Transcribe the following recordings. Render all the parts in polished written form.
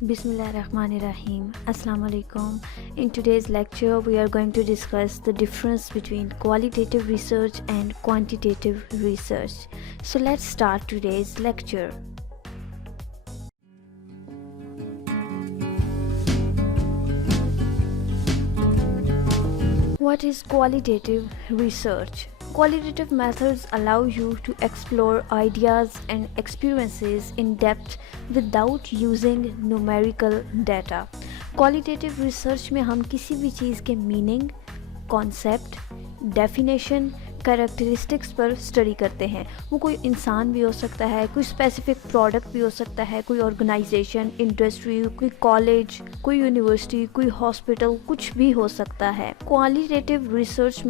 Bismillahirrahmanirrahim. Assalamu alaikum. In today's lecture, we are going to discuss the difference between qualitative research and quantitative research. So let's start today's lecture. What is qualitative research? Qualitative methods allow you to explore ideas and experiences in depth without using numerical data. Qualitative research में हम किसी भी चीज़ के meaning, concept, definition, characteristics पर study करते हैं. वो कोई इंसान भी हो सकता है, कोई स्पेसिफिक प्रोडक्ट भी हो सकता है, कोई ऑर्गेनाइजेशन, इंडस्ट्री, कोई कॉलेज, कोई यूनिवर्सिटी, कोई हॉस्पिटल, कुछ भी हो सकता है. क्वालिटेटिव रिसर्च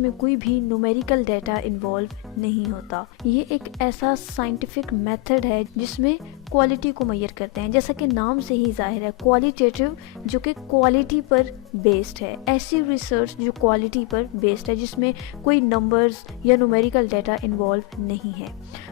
में कोई भी न्यूमेरिकल डाटा इन्वॉल्व नहीं होता. ये एक ऐसा साइंटिफिक मेथड है जिसमें क्वालिटी को मेजर करते हैं. जैसा कि नाम से ही जाहिर है, क्वालिटेटिव जो कि क्वालिटी पर बेस्ड है. ऐसी रिसर्च जो क्वालिटी पर बेस्ड है, जिसमें कोई नंबर्स या न्यूमेरिकल डाटा इन्वॉल्व नहीं है.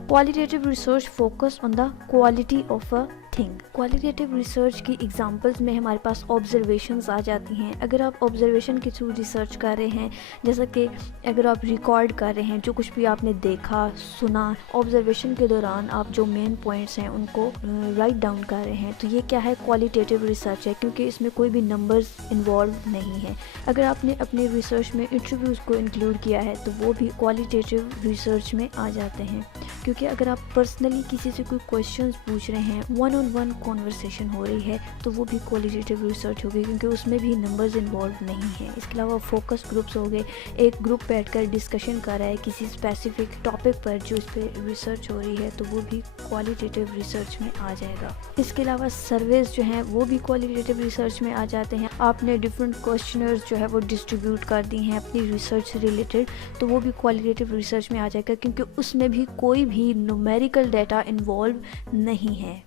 Qualitative research focus on the quality of a thing. Qualitative research की एग्जांपल्स में हमारे पास ऑब्जर्वेशंस आ जाती हैं. अगर आप ऑब्जर्वेशन के थ्रू रिसर्च कर रहे हैं, जैसा कि अगर आप रिकॉर्ड कर रहे हैं जो कुछ भी आपने देखा, सुना, ऑब्जर्वेशन के दौरान आप जो मेन पॉइंट्स हैं उनको राइट डाउन कर रहे हैं, तो ये क्या है? क्वालिटेटिव रिसर्च है, क्योंकि इसमें कोई भी नंबर्स इन्वॉल्व नहीं है. अगर आपने अपने रिसर्च में इंटरव्यूज़ को इंक्लूड किया है तो वो भी क्वालिटेटिव रिसर्च में आ जाते हैं. क्योंकि अगर आप पर्सनली किसी से कोई क्वेश्चंस पूछ रहे हैं, वन कॉन्वर्सेशन हो रही है, तो वो भी क्वालिटेटिव रिसर्च होगी, क्योंकि उसमें भी नंबर्स इन्वॉल्व नहीं है. इसके अलावा फोकस ग्रुप्स हो गए, एक ग्रुप बैठकर डिस्कशन कर रहा है किसी स्पेसिफिक टॉपिक पर जो इस पर रिसर्च हो रही है, तो वो भी क्वालिटेटिव रिसर्च में आ जाएगा. इसके अलावा सर्वेज जो हैं वो भी क्वालिटेटिव रिसर्च में आ जाते हैं. आपने डिफरेंट क्वेश्चनर्स जो है वो डिस्ट्रीब्यूट कर दी हैं अपनी रिसर्च से रिलेटेड, तो वो भी क्वालिटेटिव रिसर्च में आ जाएगा, क्योंकि उसमें भी कोई भी न्यूमेरिकल डाटा इन्वॉल्व नहीं है.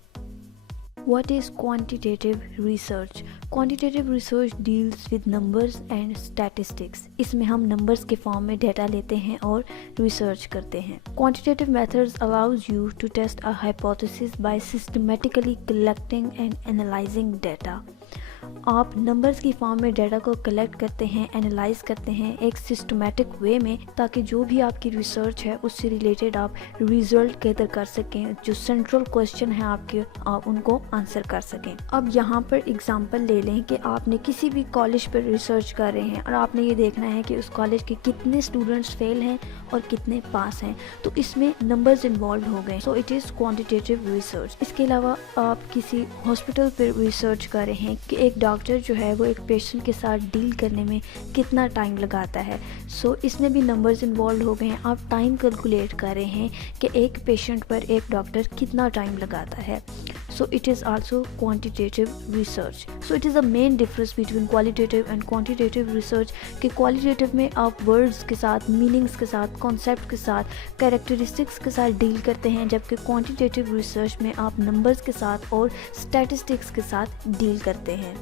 What is quantitative research? Quantitative research deals with numbers and statistics. इसमें हम numbers के फॉर्म में डाटा लेते हैं और रिसर्च करते हैं. Quantitative methods allows you to test a hypothesis by systematically collecting and analyzing data. आप नंबर्स की फॉर्म में डाटा को कलेक्ट करते हैं, एनालाइज करते हैं एक सिस्टमेटिक वे में, ताकि जो भी आपकी रिसर्च है उससे रिलेटेड आप रिजल्ट गैदर कर सकें, जो सेंट्रल क्वेश्चन है आपके, आप उनको आंसर कर सकें. अब यहाँ पर एग्जांपल ले लें कि आपने किसी भी कॉलेज पर रिसर्च कर रहे हैं और आपने ये देखना है कि उस कॉलेज के कितने स्टूडेंट्स फेल हैं और कितने पास हैं, तो इसमें नंबर्स इन्वॉल्व हो गए, so it is quantitative research. इसके अलावा आप किसी हॉस्पिटल पर रिसर्च कर रहे हैं कि एक डॉक्टर जो है वो एक पेशेंट के साथ डील करने में कितना टाइम लगाता है, सो इसमें भी नंबर्स इन्वॉल्व हो गए हैं. आप टाइम कैलकुलेट कर रहे हैं कि एक पेशेंट पर एक डॉक्टर कितना टाइम लगाता है, so it is also quantitative research. So it is the main difference between qualitative and quantitative research कि क्वालिटेटिव में आप वर्ड्स के साथ, मीनिंग्स के साथ, कॉन्सेप्ट के साथ, कैरेक्टरिस्टिक्स के साथ डील करते हैं, जबकि क्वांटिटेटिव रिसर्च में आप नंबर्स के साथ और स्टैटिस्टिक्स के साथ डील करते हैं.